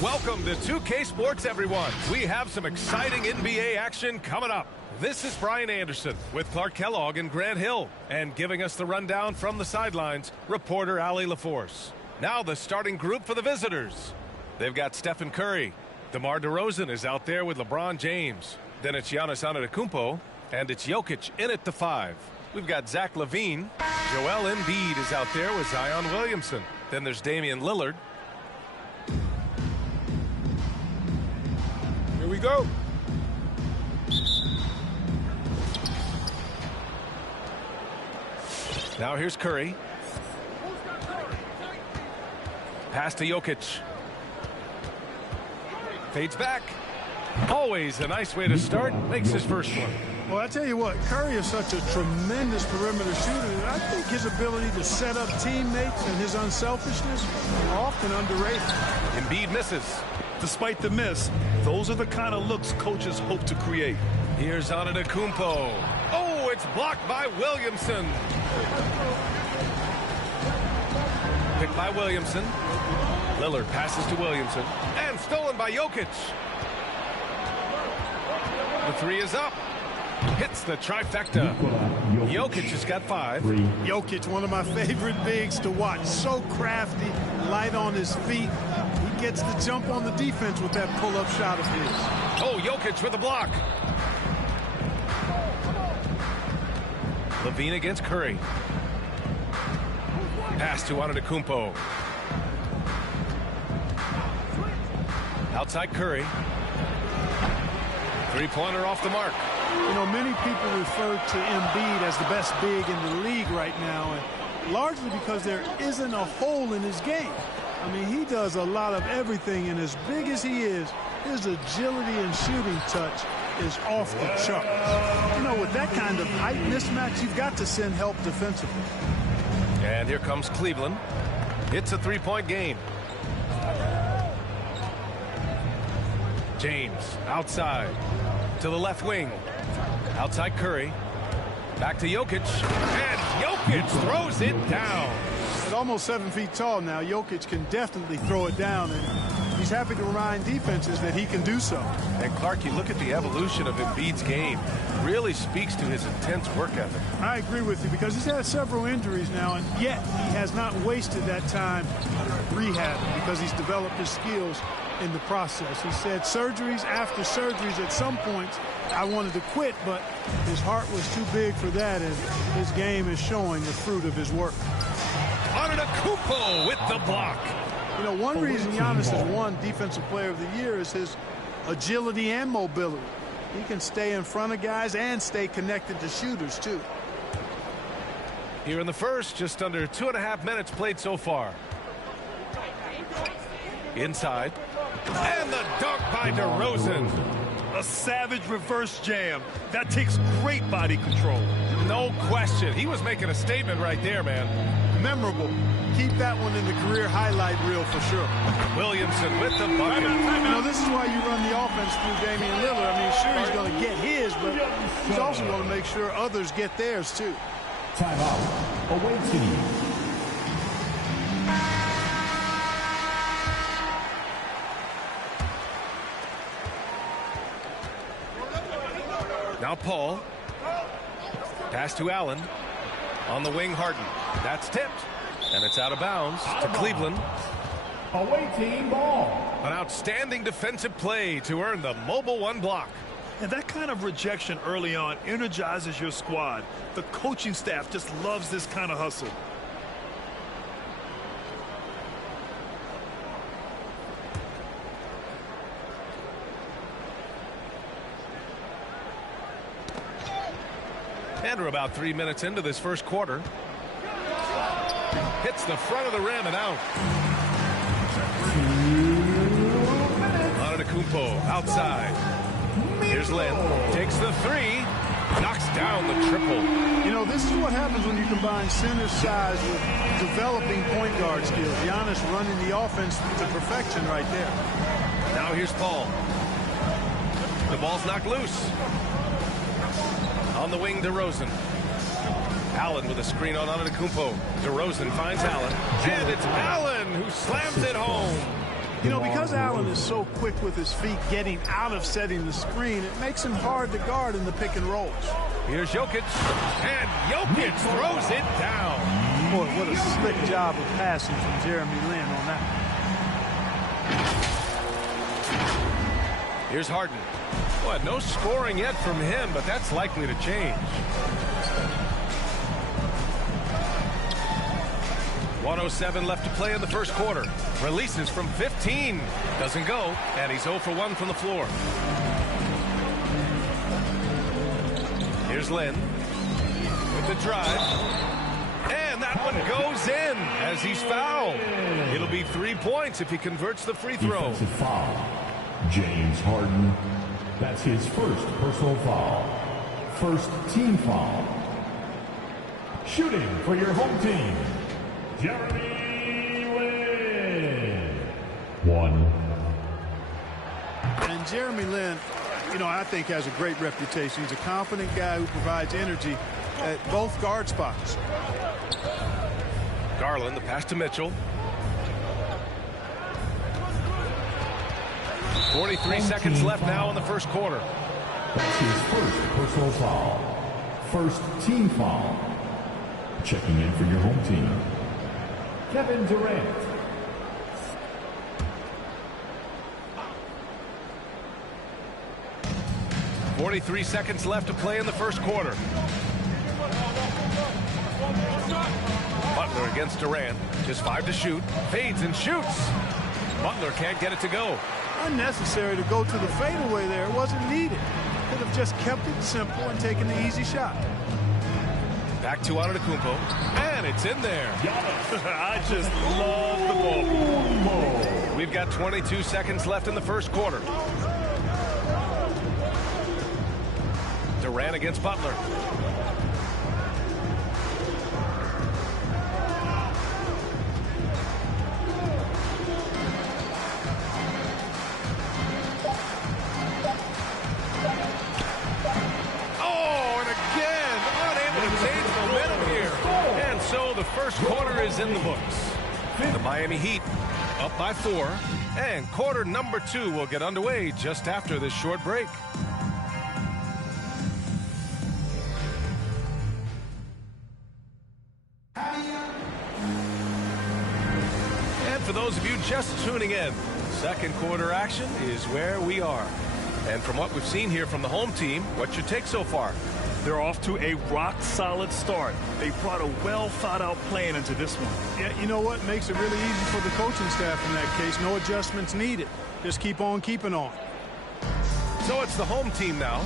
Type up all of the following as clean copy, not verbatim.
Welcome to 2K Sports, everyone. We have some exciting NBA action coming up. This is Brian Anderson with Clark Kellogg and Grant Hill. And giving us the rundown from the sidelines, reporter Allie LaForce. Now the starting group for the visitors. They've got Stephen Curry. DeMar DeRozan is out there with LeBron James. Then it's Giannis Antetokounmpo. And it's Jokic in at the 5. We've got Zach LaVine. Joel Embiid is out there with Zion Williamson. Then there's Damian Lillard. Here we go. Now here's Curry. Pass to Jokic. Fades back. Always a nice way to start. Makes his first one. Well, I tell you what, Curry is such a tremendous perimeter shooter. I think his ability to set up teammates and his unselfishness are often underrated. Embiid misses. Despite the miss, those are the kind of looks coaches hope to create. Here's Antetokounmpo. Oh, it's blocked by Williamson. Picked by Williamson. Lillard passes to Williamson. And stolen by Jokic. The 3 is up. Hits the trifecta. Jokic has got 5. Jokic, one of my favorite bigs to watch. So crafty, light on his feet. He gets the jump on the defense with that pull-up shot of his. Oh, Jokic with a block. LaVine against Curry. Pass to Antetokounmpo. Outside Curry. Three-pointer off the mark. You know, many people refer to Embiid as the best big in the league right now, and largely because there isn't a hole in his game. I mean, he does a lot of everything, and as big as he is, his agility and shooting touch is off the charts. You know, with that kind of height mismatch, you've got to send help defensively. And here comes Cleveland. It's a three-point game. James outside to the left wing. Outside Curry. Back to Jokic. And Jokic throws it down. At almost 7 feet tall now, Jokic can definitely throw it down, and he's happy to remind defenses that he can do so. And Clark, you look at the evolution of Embiid's game. Really speaks to his intense work ethic. I agree with you because he's had several injuries now, and yet he has not wasted that time rehabbing because he's developed his skills in the process. He said surgeries after surgeries, at some points I wanted to quit, but his heart was too big for that, and his game is showing the fruit of his work. Antetokounmpo with the block. You know, one reason Giannis has won Defensive Player of the Year is his agility and mobility. He can stay in front of guys and stay connected to shooters too. Here in the first, just under 2.5 minutes played so far. Inside. And the dunk by DeRozan. A savage reverse jam. That takes great body control. No question. He was making a statement right there, man. Memorable. Keep that one in the career highlight reel for sure. Williamson with the bucket. You know, this is why you run the offense through Damian Lillard. I mean, sure, he's going to get his, but he's also going to make sure others get theirs too. Timeout. Away team. Now Paul. Pass to Allen. On the wing, Harden. That's tipped. And it's out of bounds to Cleveland. Away team ball. An outstanding defensive play to earn the mobile 1 block. And that kind of rejection early on energizes your squad. The coaching staff just loves this kind of hustle. And we're about 3 minutes into this first quarter. Hits the front of the rim and out. Antetokounmpo outside. Here's Lin. Takes the 3. Knocks down the triple. You know, this is what happens when you combine center size with developing point guard skills. Giannis running the offense to perfection right there. Now here's Paul. The ball's knocked loose. On the wing, DeRozan. Allen with a screen on Antetokounmpo. DeRozan finds Allen. And it's Allen who slams it home. You know, because Allen is so quick with his feet getting out of setting the screen, it makes him hard to guard in the pick and rolls. Here's Jokic, and Jokic throws it down. Boy, what a slick job of passing from Jeremy Lin on that. Here's Harden. Well, no scoring yet from him, but that's likely to change. 1:07 left to play in the first quarter. Releases from 15. Doesn't go, and he's 0 for 1 from the floor. Here's Lin with the drive. And that one goes in as he's fouled. It'll be 3 points if he converts the free throw. Defensive foul. James Harden. That's his first personal foul. First team foul. Shooting for your home team, Jeremy Lin. 1. And Jeremy Lin, you know, I think has a great reputation. He's a confident guy who provides energy at both guard spots. Garland, the pass to Mitchell. 43 seconds left now in the first quarter. That's his first personal foul. First team foul. Checking in for your home team, Kevin Durant. .43 seconds left to play in the first quarter. Butler against Durant. Just 5 to shoot. Fades and shoots. Butler can't get it to go. Unnecessary to go to the fadeaway there. It wasn't needed. Could have just kept it simple and taken the easy shot. Back to Antetokounmpo, and it's in there. I just love the ball. We've got 22 seconds left in the first quarter. Durant against Butler. The first quarter is in the books. The Miami Heat up by 4, and quarter number 2 will get underway just after this short break. And for those of you just tuning in, second quarter action is where we are. And from what we've seen here from the home team, what's your take so far? They're off to a rock-solid start. They brought a well-thought-out plan into this one. Yeah, you know what? Makes it really easy for the coaching staff in that case. No adjustments needed. Just keep on keeping on. So it's the home team now.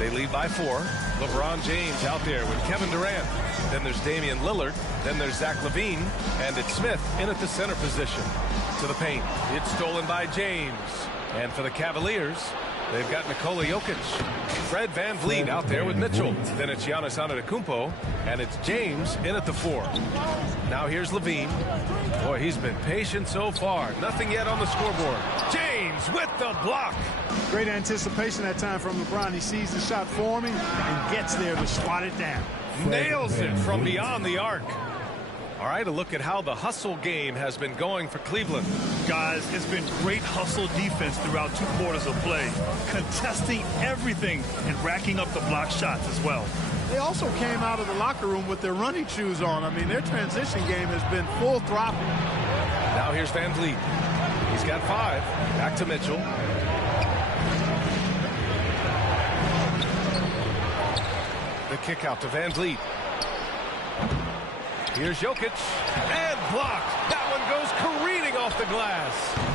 They lead by 4. LeBron James out there with Kevin Durant. Then there's Damian Lillard. Then there's Zach LaVine. And it's Smith in at the center position. To the paint. It's stolen by James. And for the Cavaliers, they've got Nikola Jokic. Fred VanVleet out there with Mitchell. Then it's Giannis Antetokounmpo. And it's James in at the 4. Now here's LaVine. Boy, he's been patient so far. Nothing yet on the scoreboard. James with the block. Great anticipation that time from LeBron. He sees the shot forming and gets there to swat it down. Nails it from beyond the arc. All right, a look at how the hustle game has been going for Cleveland. Guys, it's been great hustle defense throughout 2 quarters of play, contesting everything and racking up the block shots as well. They also came out of the locker room with their running shoes on. I mean, their transition game has been full throttle. Now here's VanVleet. He's got 5. Back to Mitchell. The kick out to VanVleet. Here's Jokic, and blocked. That one goes careening off the glass.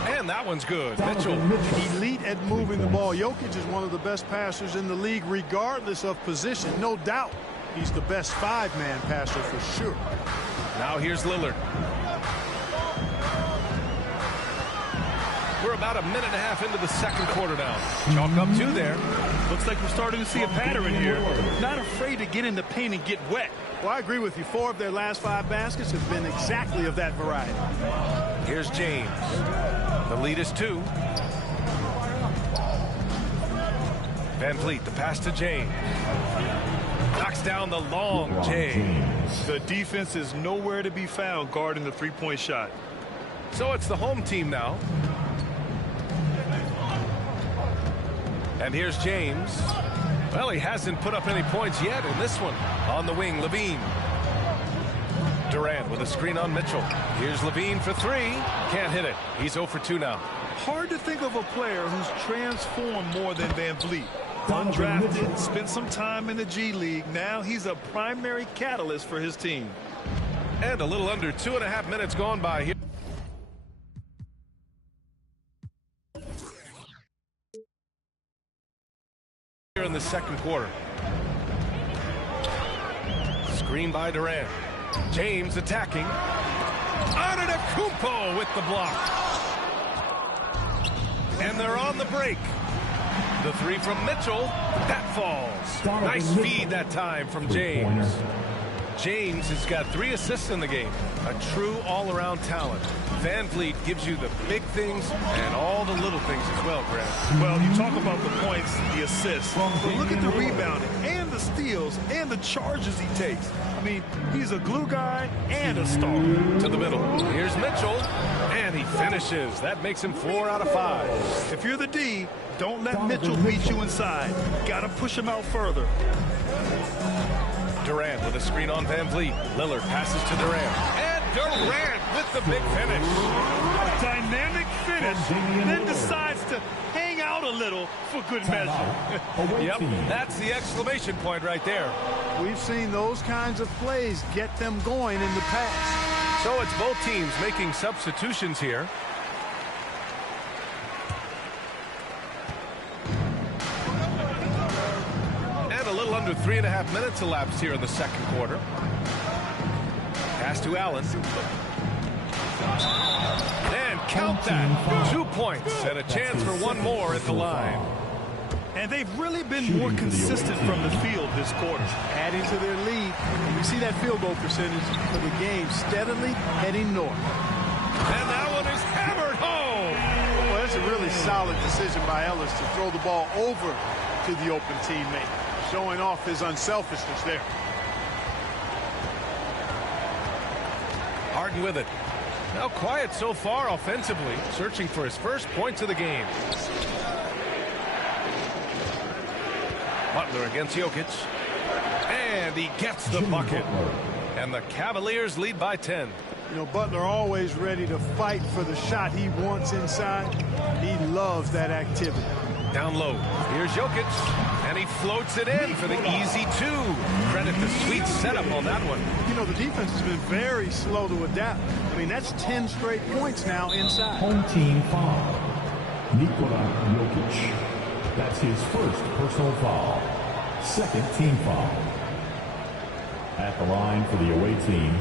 And that one's good. Mitchell. Elite at moving the ball. Jokic is one of the best passers in the league, regardless of position. No doubt he's the best 5-man passer for sure. Now here's Lillard. We're about a minute and a half into the second quarter now. Chalk up 2 there. Looks like we're starting to see a pattern here. Not afraid to get in the paint and get wet. Well, I agree with you. 4 of their last 5 baskets have been exactly of that variety. Here's James. The lead is 2. VanVleet, the pass to James. Knocks down the long James. The defense is nowhere to be found guarding the 3-point shot. So it's the home team now. And here's James. Well, he hasn't put up any points yet in this one. On the wing, Levine. Durant with a screen on Mitchell. Here's Levine for three. Can't hit it. He's 0 for 2 now. Hard to think of a player who's transformed more than Van Vliet. Undrafted, spent some time in the G League. Now he's a primary catalyst for his team. And a little under 2.5 minutes gone by here. In the second quarter. Screen by Durant. James attacking. Antetokounmpo with the block. And they're on the break. The three from Mitchell. That falls. Nice feed that time from James. James has got 3 assists in the game. A true all-around talent. Van Vliet gives you the big things and all the little things as well, Grant. Well, you talk about the points, the assists, but look at the rebounding and the steals and the charges he takes. I mean, he's a glue guy and a star. To the middle. Here's Mitchell, and he finishes. That makes him 4 out of 5. If you're the D, don't let Mitchell beat you inside. Got to push him out further. Durant with a screen on Van Vliet. Lillard passes to Durant. And Durant with the big finish. Dynamic finish, then decides to hang out a little for good measure. Yep, that's the exclamation point right there. We've seen those kinds of plays get them going in the past. So it's both teams making substitutions here. A little under 3.5 minutes elapsed here in the second quarter. Pass to Allen. And count that. 2 points and a chance for one more at the line. And they've really been more consistent from the field this quarter. Adding to their lead. And we see that field goal percentage for the game steadily heading north. And that one is hammered home. Well, that's a really solid decision by Ellis to throw the ball over to the open teammate. Showing off his unselfishness there. Harden with it. Now quiet so far offensively, searching for his first points of the game. Butler against Jokic. And he gets the bucket. And the Cavaliers lead by 10. You know, Butler always ready to fight for the shot he wants inside. He loves that activity. Down low. Here's Jokic. And he floats it in for the easy 2. Credit the sweet setup on that one. You know, the defense has been very slow to adapt. I mean, that's 10 straight points now inside. Home team foul. Nikola Jokic. That's his first personal foul. Second team foul. At the line for the away team,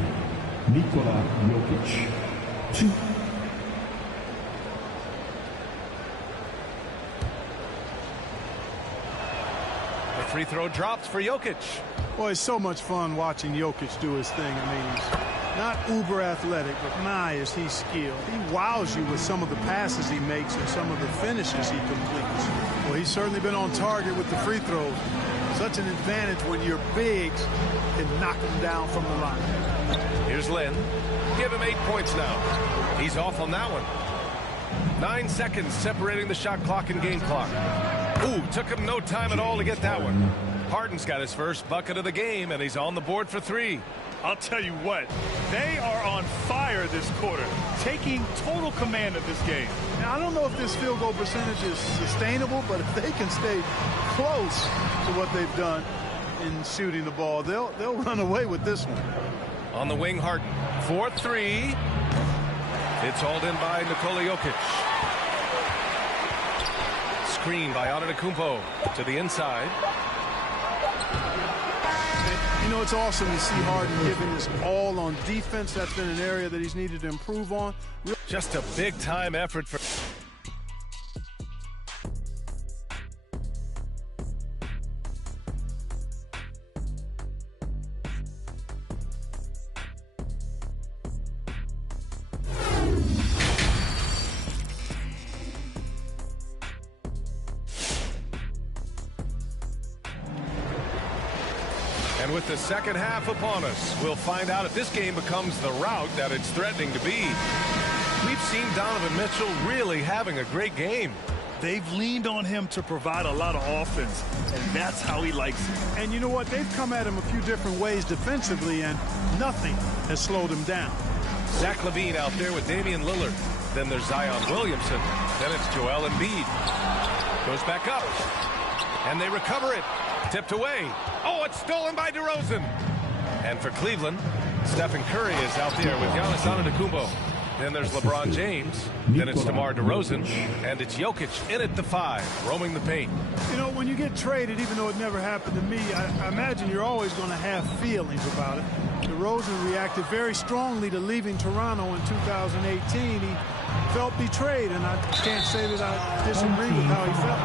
Nikola Jokic. 2. Free throw drops for Jokic. Boy, it's so much fun watching Jokic do his thing. I mean, he's not uber athletic, but my, is he skilled. He wows you with some of the passes he makes and some of the finishes he completes. Well, he's certainly been on target with the free throws. Such an advantage when your bigs can knock him down from the line. Here's Lynn. Give him 8 points now. He's off on that one. 9 seconds separating the shot clock and game clock. Ooh, took him no time at all to get that one. Harden's got his first bucket of the game, and he's on the board for 3. I'll tell you what, they are on fire this quarter, taking total command of this game. Now, I don't know if this field goal percentage is sustainable, but if they can stay close to what they've done in shooting the ball, they'll run away with this one. On the wing, Harden. 4-3. It's hauled in by Nikola Jokic. Screen by Antetokounmpo to the inside. You know, it's awesome to see Harden giving this all on defense. That's been an area that he's needed to improve on. Just a big-time effort for... And with the second half upon us, we'll find out if this game becomes the rout that it's threatening to be. We've seen Donovan Mitchell really having a great game. They've leaned on him to provide a lot of offense, and that's how he likes it. And you know what? They've come at him a few different ways defensively, and nothing has slowed him down. Zach LaVine out there with Damian Lillard. Then there's Zion Williamson. Then it's Joel Embiid. Goes back up. And they recover it. Tipped away. Oh, it's stolen by DeRozan. And for Cleveland, Stephen Curry is out there with Giannis Antetokounmpo. Then there's LeBron James. Then it's DeMar DeRozan. And it's Jokic in at the 5, roaming the paint. You know, when you get traded, even though it never happened to me, I imagine you're always going to have feelings about it. DeRozan reacted very strongly to leaving Toronto in 2018. He felt betrayed, and I can't say that I disagree with how he felt.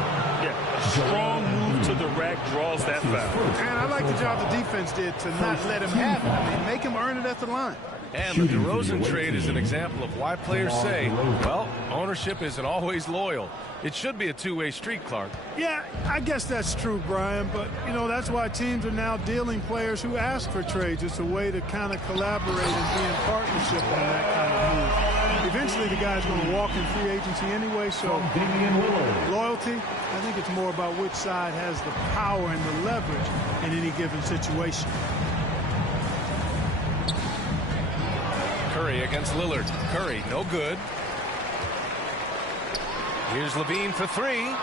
Yeah, a strong move to the rack draws that foul. And I like the job the defense did to not let him have it. I mean, make him earn it at the line. And the DeRozan trade is an example of why players say, well, ownership isn't always loyal. It should be a two-way street, Clark. Yeah, I guess that's true, Brian. But, you know, that's why teams are now dealing players who ask for trades. It's a way to kind of collaborate and be in partnership on that kind of move. Eventually, the guy's going to walk in free agency anyway, so loyalty, I think it's more about which side has the power and the leverage in any given situation. Curry against Lillard. Curry, no good. Here's LaVine for 3.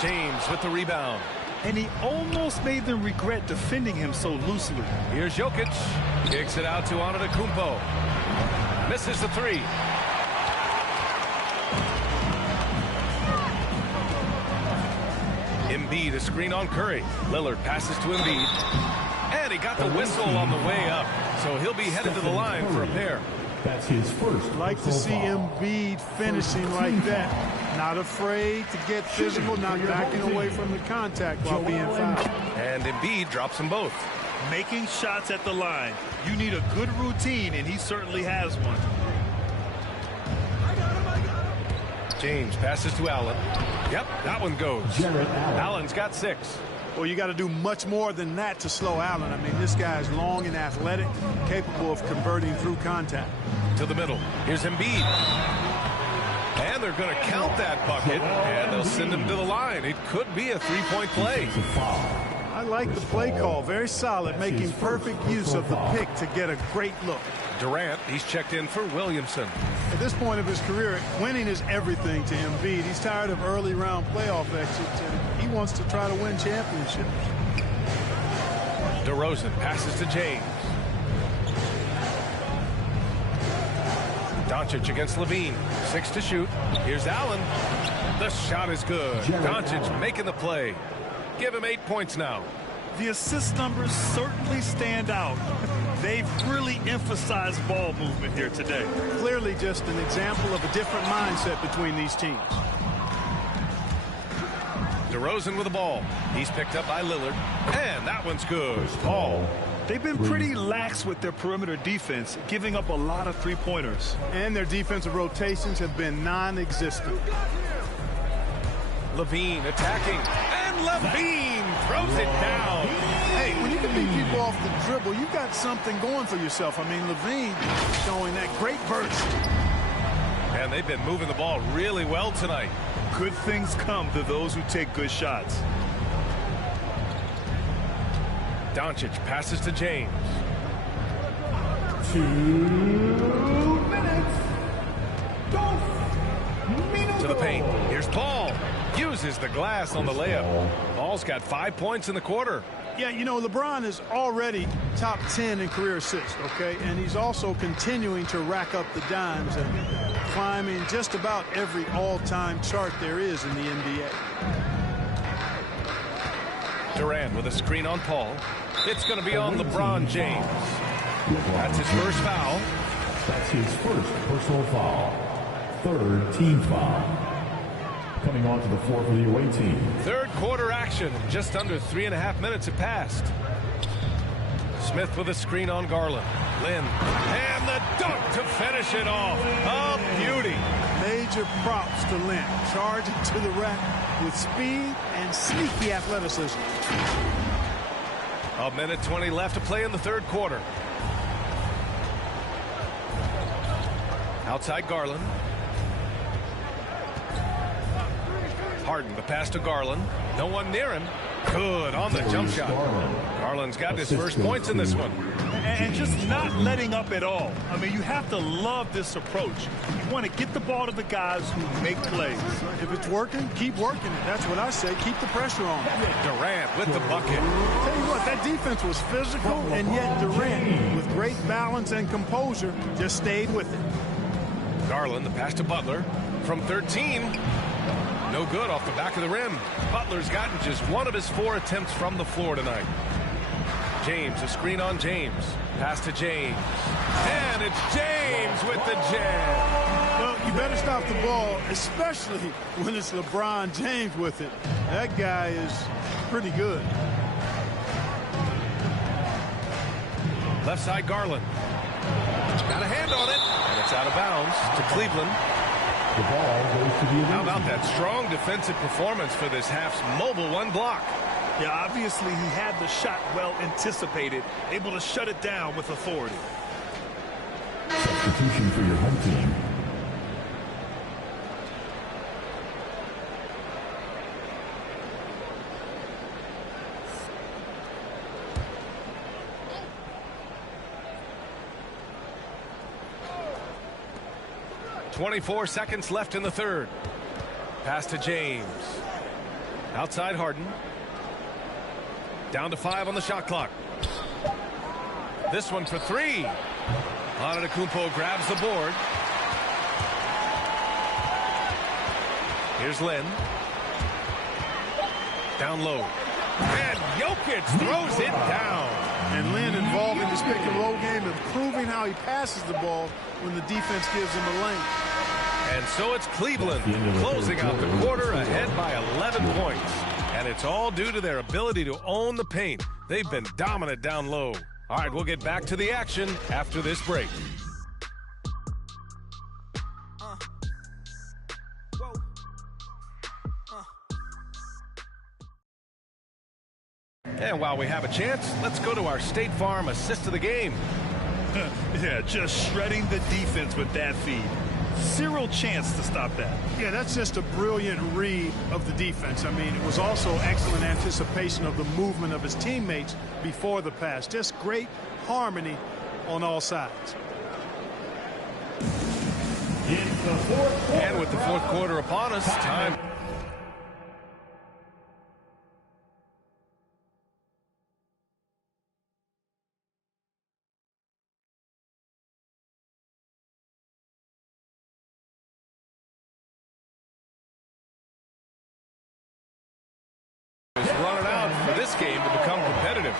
James with the rebound. And he almost made them regret defending him so loosely. Here's Jokic. Kicks it out to Antetokounmpo. Misses the 3. Embiid, a screen on Curry. Lillard passes to Embiid. And he got the whistle on the way up. So he'll be headed to the line for a pair. That's his first. Like to see Embiid finishing like that. Not afraid to get physical, not backing away from the contact while being fouled. And Embiid drops them both. Making shots at the line. You need a good routine, and he certainly has one. James passes to Allen. Yep, that one goes. Allen's got 6. Well, you got to do much more than that to slow Allen. I mean, this guy is long and athletic, capable of converting through contact. To the middle. Here's Embiid. And they're going to count that bucket, and they'll send him to the line. It could be a 3-point play. I like the play call. Very solid, making perfect use of the pick to get a great look. Durant, he's checked in for Williamson. At this point of his career, winning is everything to Embiid. He's tired of early round playoff exits, and he wants to try to win championships. DeRozan passes to James. Doncic against LaVine. 6 to shoot. Here's Allen. The shot is good. Doncic making the play. Give him 8 points now. The assist numbers certainly stand out. They've really emphasized ball movement here today. Clearly just an example of a different mindset between these teams. DeRozan with the ball. He's picked up by Lillard. And that one's good. Paul. They've been pretty lax with their perimeter defense, giving up a lot of three-pointers. And their defensive rotations have been non-existent. LaVine attacking. And LaVine throws it down. Hey, when you can beat people off the dribble, you've got something going for yourself. I mean, LaVine showing that great burst. And they've been moving the ball really well tonight. Good things come to those who take good shots. Doncic passes to James. 2 minutes. To the paint. Here's Paul. Uses the glass on the layup. Paul's got 5 points in the quarter. Yeah, you know, LeBron is already top 10 in career assists, okay? And he's also continuing to rack up the dimes and climbing just about every all-time chart there is in the NBA. Durant with a screen on Paul. It's going to be on LeBron James. That's his first foul. That's his first personal foul. 3rd team foul. Coming onto the floor for the away team. Third quarter action. Just under 3.5 minutes have passed. Smith with a screen on Garland. Lin. And the dunk to finish it off. A beauty. Major props to Lin. Charging to the rack with speed and sneaky athleticism. 1:20 left to play in the third quarter. Outside Garland. Harden, the pass to Garland. No one near him. Good on the jump shot. Garland's got his first points in this one. And just not letting up at all. I mean, you have to love this approach. You want to get the ball to the guys who make plays. If it's working, keep working it. That's what I say. Keep the pressure on. Durant with the bucket. Tell you what, that defense was physical, and yet Durant, with great balance and composure, just stayed with it. Garland, the pass to Butler. From 13. No good off the back of the rim. Butler's gotten just one of his 4 attempts from the floor tonight. James, a screen on James. Pass to James. And it's James with the jam. Well, you better stop the ball, especially when it's LeBron James with it. That guy is pretty good. Left side, Garland. Got a hand on it. And it's out of bounds to Cleveland. The ball goes to the How about that strong defensive performance for this half's mobile one block? Yeah, obviously he had the shot well anticipated, able to shut it down with authority. Substitution for your home team. .24 seconds left in the third. Pass to James. Outside Harden. Down to 5 on the shot clock. This one for 3. Antetokounmpo grabs the board. Here's Len. Down low. And Jokic throws it down. And Len involved in this pick-and-roll game, improving how he passes the ball when the defense gives him a lane. And so it's Cleveland closing out the quarter ahead by 11 points. And it's all due to their ability to own the paint. They've been dominant down low. All right, we'll get back to the action after this break. And while we have a chance, let's go to our State Farm assist of the game. Yeah, just shredding the defense with that feed. Zero chance to stop that. Yeah, that's just a brilliant read of the defense. I mean, it was also excellent anticipation of the movement of his teammates before the pass. Just great harmony on all sides. And with the fourth quarter upon us, time. Is running out for this game to become competitive.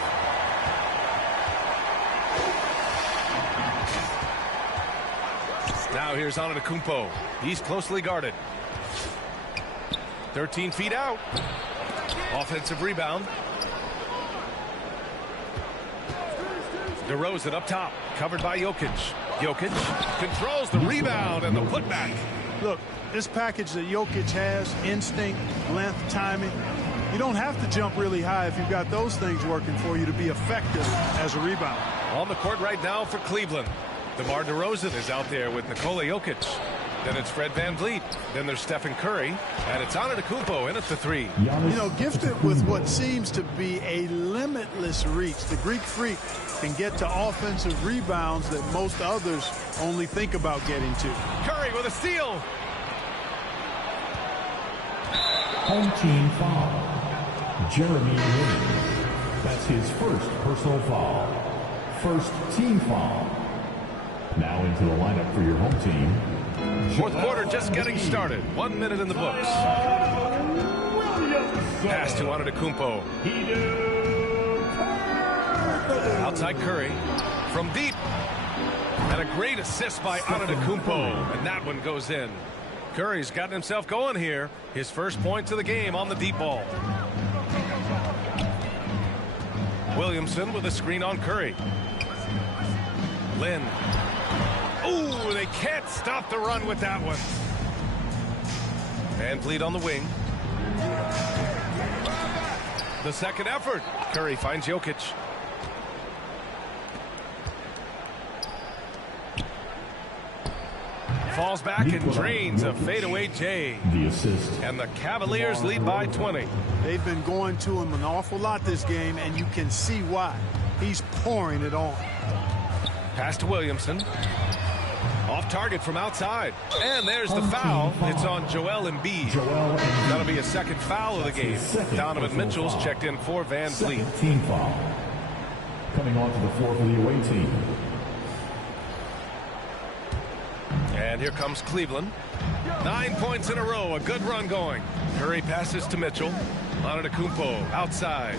Now here's Antetokounmpo. He's closely guarded. 13 feet out. Offensive rebound. DeRozan up top, covered by Jokic. Jokic controls the rebound and the putback. Look, this package that Jokic has, instinct, length, timing, you don't have to jump really high if you've got those things working for you to be effective as a rebound. On the court right now for Cleveland. DeMar DeRozan is out there with Nikola Jokic. Then it's Fred VanVleet. Then there's Stephen Curry. And it's Antetokounmpo in at the 3. You know, gifted with what seems to be a limitless reach. The Greek Freak can get to offensive rebounds that most others only think about getting to. Curry with a steal. Home team foul. Jeremy Lin. That's his first personal foul. First team foul. Now into the lineup for your home team. Fourth quarter just getting started. 1 minute in the books. Pass to Antetokounmpo. Outside Curry. From deep. And a great assist by Antetokounmpo. And that one goes in. Curry's gotten himself going here. His first points of the game on the deep ball. Williamson with a screen on Curry. Lin. Ooh, they can't stop the run with that one. VanVleet on the wing. The second effort. Curry finds Jokic. falls back and drains a fadeaway J. The assist. And the Cavaliers lead by 20. They've been going to him an awful lot this game, and you can see why. He's pouring it on. Pass to Williamson. Off target from outside. And there's the foul. It's on Joel Embiid. That'll be a second foul of the game. Donovan Mitchell's checked in for Van Vliet. Second team foul. Coming onto the floor for the away team. And here comes Cleveland. 9 points in a row. A good run going. Curry passes to Mitchell. Antetokounmpo outside.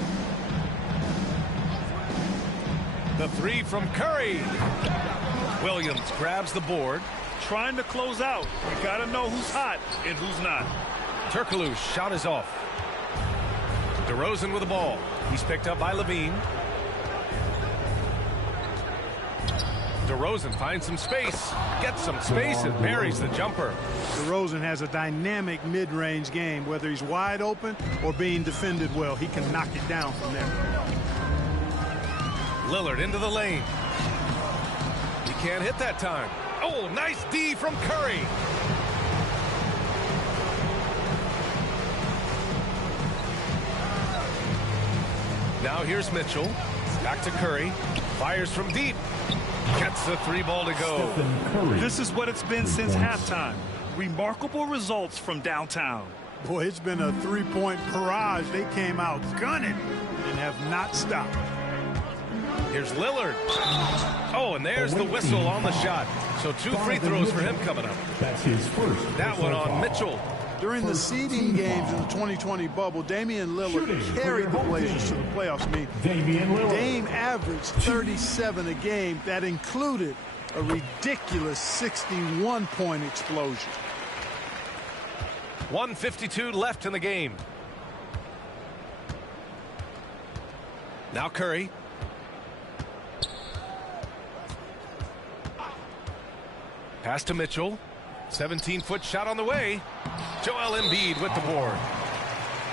The three from Curry. Williams grabs the board. Trying to close out. You got to know who's hot and who's not. Turkoglu's shot is off. DeRozan with the ball. He's picked up by Levine. DeRozan finds some space. Gets some space and buries the jumper. DeRozan has a dynamic mid-range game. Whether he's wide open or being defended well, he can knock it down from there. Lillard into the lane. He can't hit that time. Oh, nice D from Curry. Now here's Mitchell. Back to Curry. Fires from deep. Gets the three ball to go. This is what it's been since halftime. Remarkable results from downtown. Boy, it's been a three-point barrage. They came out gunning and have not stopped. Here's Lillard. Oh, and there's the whistle on the shot. So 2 free throws for him coming up. That's his first. That one on Mitchell. During the seeding games in the 2020 bubble, Damian Lillard carried the Blazers to the playoffs. Dame averaged 37 a game. That included a ridiculous 61-point explosion. 1:52 left in the game. Now Curry. Pass to Mitchell. 17-foot shot on the way. Joel Embiid with the board.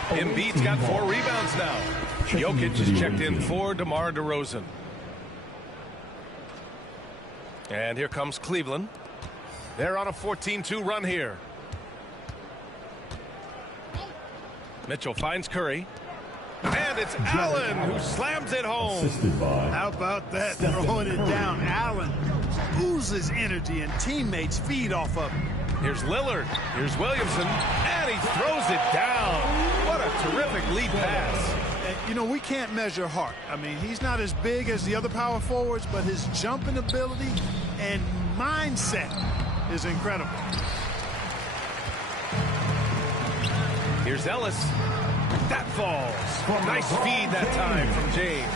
Embiid's got 4 rebounds now. Jokic is checked in for DeMar DeRozan. And here comes Cleveland. They're on a 14-2 run here. Mitchell finds Curry. And it's Allen who slams it home. How about that? Throwing it down. Allen oozes energy and teammates feed off of him. Here's Lillard. Here's Williamson. And he throws it down. What a terrific lead pass. And, you know, we can't measure heart. I mean, he's not as big as the other power forwards, but his jumping ability and mindset is incredible. Here's Ellis. That falls. Nice feed that time from James.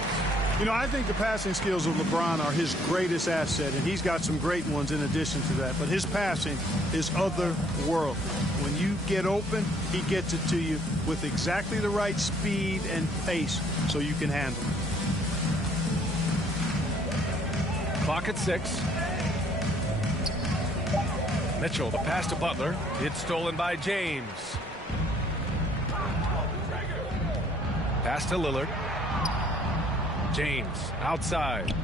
You know, I think the passing skills of LeBron are his greatest asset, and he's got some great ones in addition to that. But his passing is otherworldly. When you get open, he gets it to you with exactly the right speed and pace so you can handle it. Clock at 6. Mitchell, the pass to Butler. It's stolen by James. Pass to Lillard. James outside.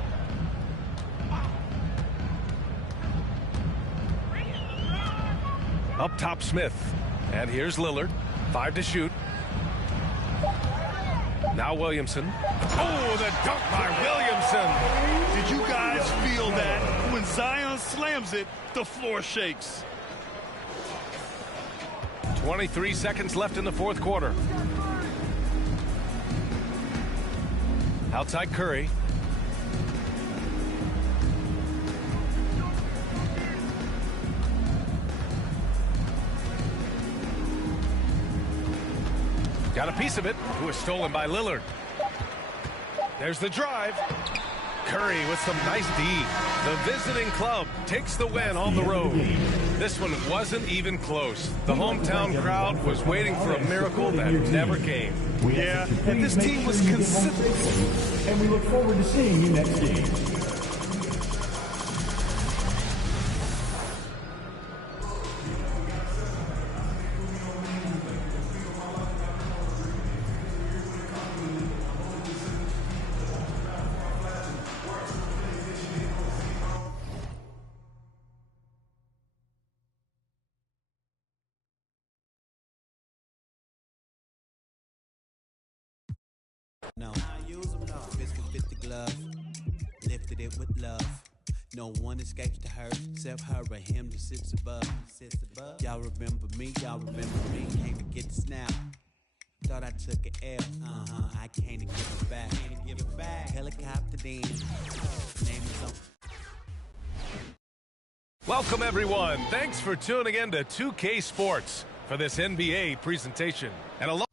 Up top Smith. And here's Lillard. 5 to shoot. Now Williamson. Oh, the dunk by Williamson. Did you guys feel that? When Zion slams it, the floor shakes. 23 seconds left in the fourth quarter. Outside Curry. Got a piece of it. Who was stolen by Lillard. There's the drive. Curry with some nice D. The visiting club takes the win on the road. This one wasn't even close. The hometown crowd was waiting for a miracle that never came. Yeah, and this team was consistent. And we look forward to seeing you next game. No, I use them, no. Fist with 50 glove, lifted it with love. No one escapes the hurt except her or him that sits above. Y'all remember me, Can't forget the snap. Thought I took an L. I can't give it back. Helicopter then. Name is on. Welcome, everyone. Thanks for tuning in to 2K Sports for this NBA presentation. And along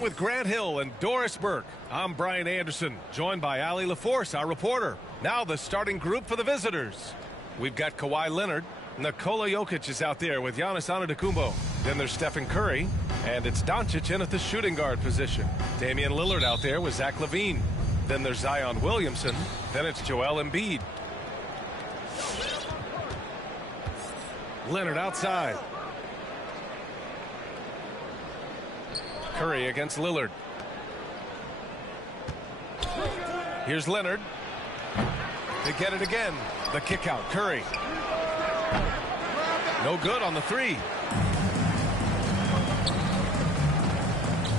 with Grant Hill and Doris Burke, I'm Brian Anderson, joined by Ali LaForce, our reporter. Now the starting group for the visitors. We've got Kawhi Leonard. Nikola Jokic is out there with Giannis Antetokounmpo. Then there's Stephen Curry. And it's Doncic in at the shooting guard position. Damian Lillard out there with Zach LaVine. Then there's Zion Williamson. Then it's Joel Embiid. Leonard outside. Curry against Lillard. Here's Leonard. They get it again. The kick out. Curry. No good on the three.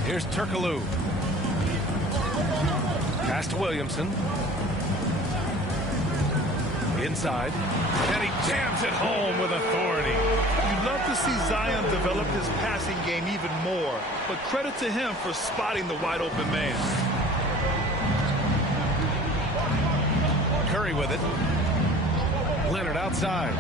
Here's Turkoglu. Pass to Williamson. Inside. And he jams it home with authority. You'd love to see Zion develop his passing game even more, but credit to him for spotting the wide open man. Curry with it. Leonard outside.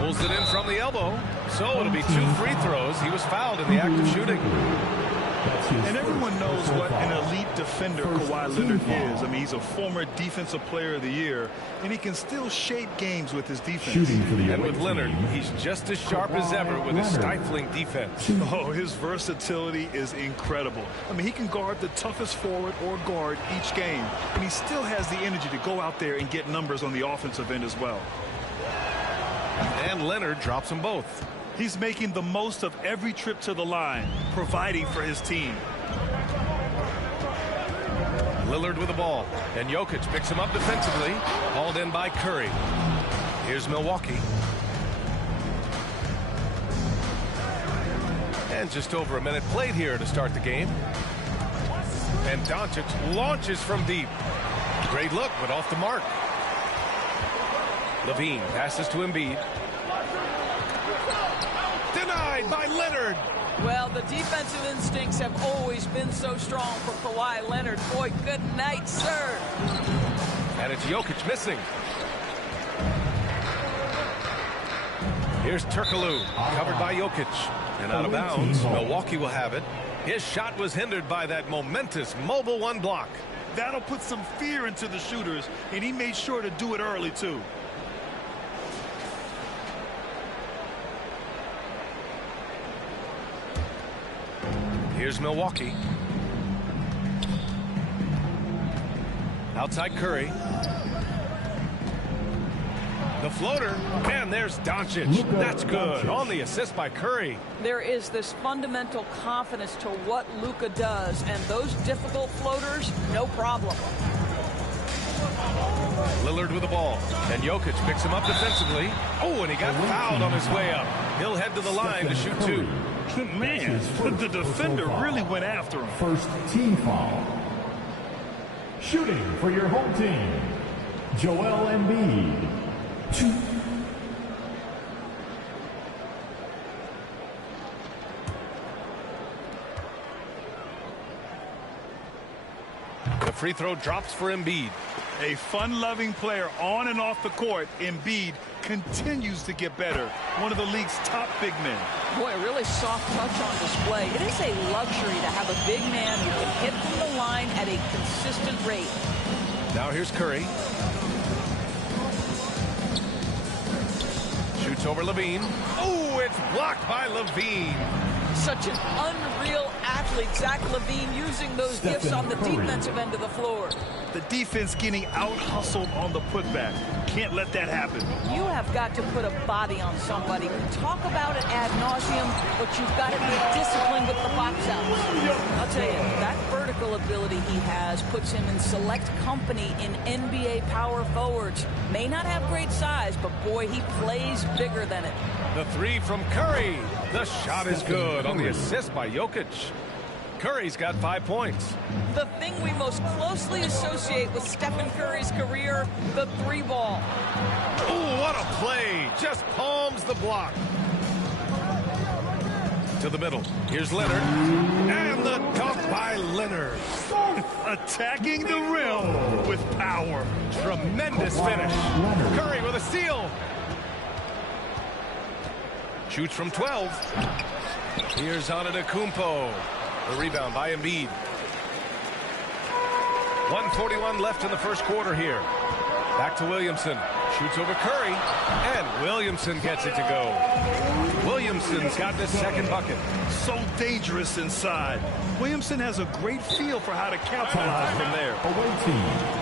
Pulls it in from the elbow. So it'll be 2 free throws. He was fouled in the act of shooting. And everyone knows what an elite defender Kawhi Leonard is. I mean, he's a former Defensive Player of the Year, and he can still shape games with his defense. And with Leonard, he's just as sharp as ever with his stifling defense. Oh, his versatility is incredible. I mean, he can guard the toughest forward or guard each game, and he still has the energy to go out there and get numbers on the offensive end as well. And Leonard drops them both. He's making the most of every trip to the line, providing for his team. Lillard with the ball, and Jokic picks him up defensively, hauled in by Curry. Here's Milwaukee. And just over a minute played here to start the game. And Doncic launches from deep. Great look, but off the mark. LaVine passes to Embiid. Denied by Leonard. Well, the defensive instincts have always been so strong for Kawhi Leonard. Boy, good night, sir. And it's Jokic missing. Here's Turkoglu, covered by Jokic. And out of bounds, Milwaukee will have it. His shot was hindered by that momentous mobile one block. That'll put some fear into the shooters, and he made sure to do it early, too. Here's Milwaukee. Outside Curry. The floater, and there's Doncic. That's good. On the assist by Curry. There is this fundamental confidence to what Luka does, and those difficult floaters, no problem. Lillard with the ball, and Jokic picks him up defensively. Oh, and he got fouled on his way up. He'll head to the line to shoot 2. Man, the defender really went after him. First team foul. Shooting for your home team, Joel Embiid. 2. The free throw drops for Embiid. A fun-loving player on and off the court, Embiid continues to get better. One of the league's top big men. Boy, a really soft touch on display. It is a luxury to have a big man who can hit from the line at a consistent rate. Now here's Curry. Shoots over LaVine. Oh, it's blocked by LaVine. such an unreal athlete. Zach LaVine using those gifts on the defensive end of the floor. The defense getting out-hustled on the putback. Can't let that happen. You have got to put a body on somebody. We talk about it ad nauseum, but you've got to be disciplined with the box outs. I'll tell you, that vertical ability he has puts him in select company in NBA power forwards. May not have great size, but boy, he plays bigger than it. The three from Curry. The shot is good on the assist by Jokic. Curry's got 5 points. The thing we most closely associate with Stephen Curry's career, the three ball. Oh, what a play. Just palms the block. To the middle. Here's Leonard. And the dunk by Leonard. Attacking the rim with power. Tremendous finish. Curry with a steal. Shoots from 12. Here's Antetokounmpo. The rebound by Embiid. 1:41 left in the first quarter here. Back to Williamson. Shoots over Curry. And Williamson gets it to go. Williamson's got the second bucket. So dangerous inside. Williamson has a great feel for how to capitalize from there. Away team.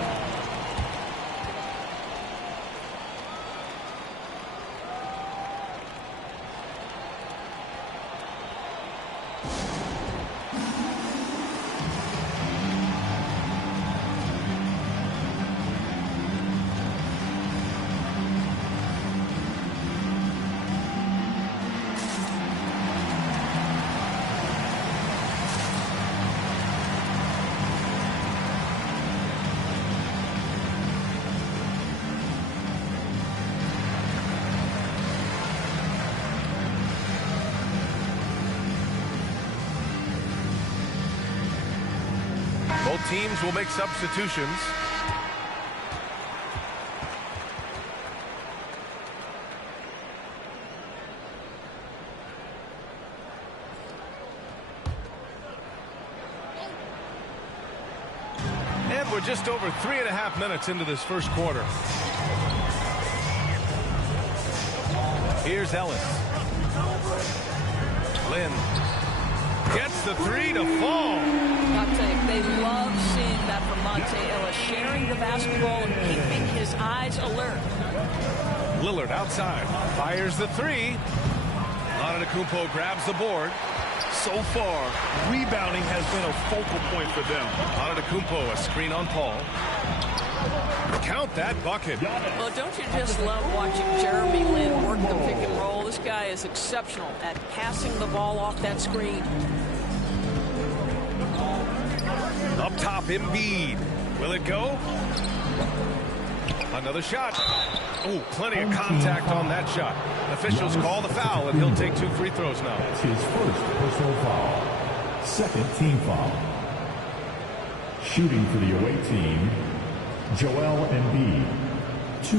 Both teams will make substitutions. And we're just over 3.5 minutes into this first quarter. Here's Ellis. Lynn gets the three to fall. I'll tell you, they love seeing that from Monte Ellis, sharing the basketball and keeping his eyes alert. Lillard outside, fires the three. Antetokounmpo grabs the board. So far, rebounding has been a focal point for them. Antetokounmpo, a screen on Paul. Count that bucket. Well, don't you just love watching Jeremy Lin work the pick and roll? This guy is exceptional at passing the ball off that screen. Up top, Embiid. Will it go? Another shot. Oh, plenty of contact on that shot. Officials call the foul, and he'll take 2 free throws now. That's his first personal foul. Second team foul. Shooting for the away team, Joel Embiid. 2.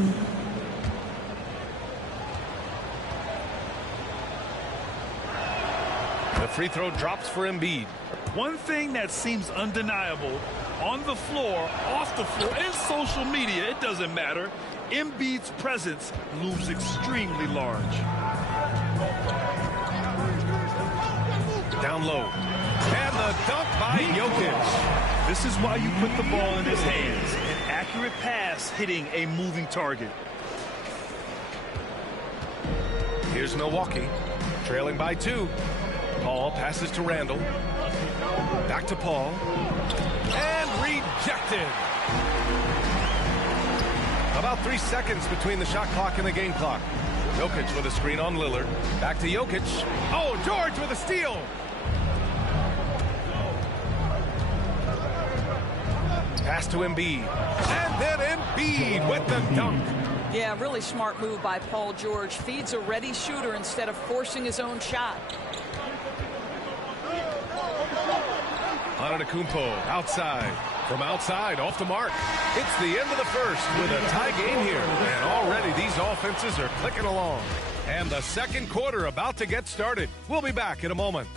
The free throw drops for Embiid. One thing that seems undeniable, on the floor, off the floor, and social media, it doesn't matter. Embiid's presence looms extremely large. Down low. And the dunk by Jokic. This is why you put the ball in his hands. An accurate pass hitting a moving target. Here's Milwaukee, trailing by 2. Paul passes to Randall. Back to Paul. And rejected. About 3 seconds between the shot clock and the game clock. Jokic with a screen on Lillard. Back to Jokic. Oh, George with a steal. Pass to Embiid. And then Embiid with the dunk. Yeah, really smart move by Paul George. Feeds a ready shooter instead of forcing his own shot. Antetokounmpo outside. From outside, off the mark. It's the end of the first with a tie game here. And already these offenses are clicking along. And the second quarter about to get started. We'll be back in a moment.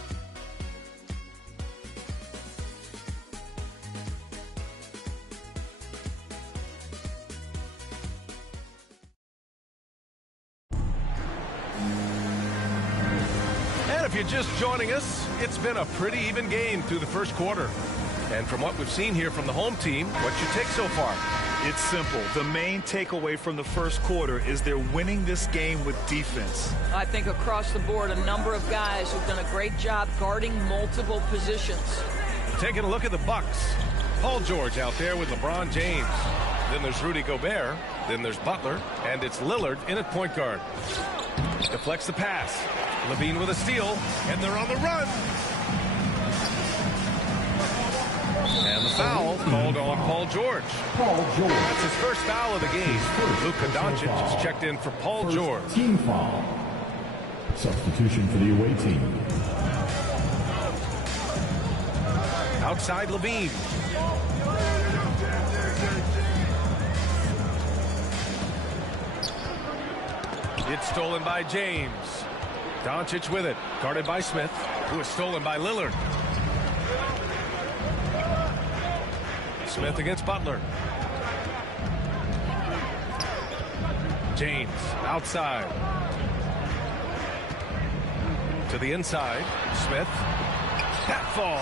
If you're just joining us, it's been a pretty even game through the first quarter. And from what we've seen here from the home team, what's your take so far? It's simple. The main takeaway from the first quarter is they're winning this game with defense. I think across the board, a number of guys who've done a great job guarding multiple positions. Taking a look at the Bucks. Paul George out there with LeBron James. Then there's Rudy Gobert. Then there's Butler. And it's Lillard in at point guard. Deflects the pass. LaVine with a steal. And they're on the run. And the foul called on Paul George. That's his first foul of the game. Luka Doncic has checked in for Paul George. Team foul. Substitution for the away team. Outside LaVine. It's stolen by James. Doncic with it. Guarded by Smith, who is stolen by Lillard. Smith against Butler. James outside. To the inside. Smith. That falls.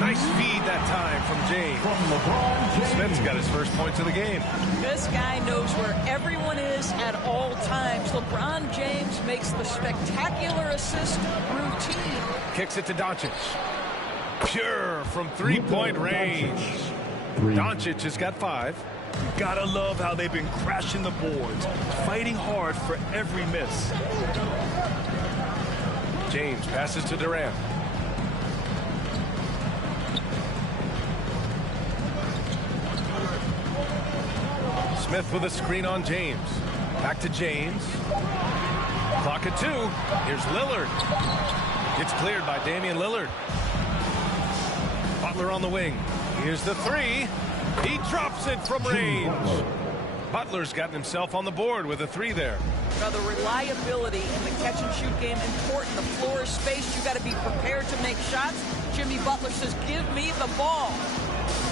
Nice feed that time from James. Smith's got his first points of the game. This guy knows where everyone is at all times. LeBron James makes the spectacular assist routine. Kicks it to Doncic. Pure from three-point range. Doncic has got 5. You gotta love how they've been crashing the boards, fighting hard for every miss. James passes to Durant. Smith with a screen on James. Back to James. Clock at 2. Here's Lillard. It's cleared by Damian Lillard. Butler on the wing. Here's the 3. He drops it from range. Butler's gotten himself on the board with a 3 there. Now, the reliability in the catch-and-shoot game important. The floor is spaced. You got to be prepared to make shots. Jimmy Butler says, give me the ball.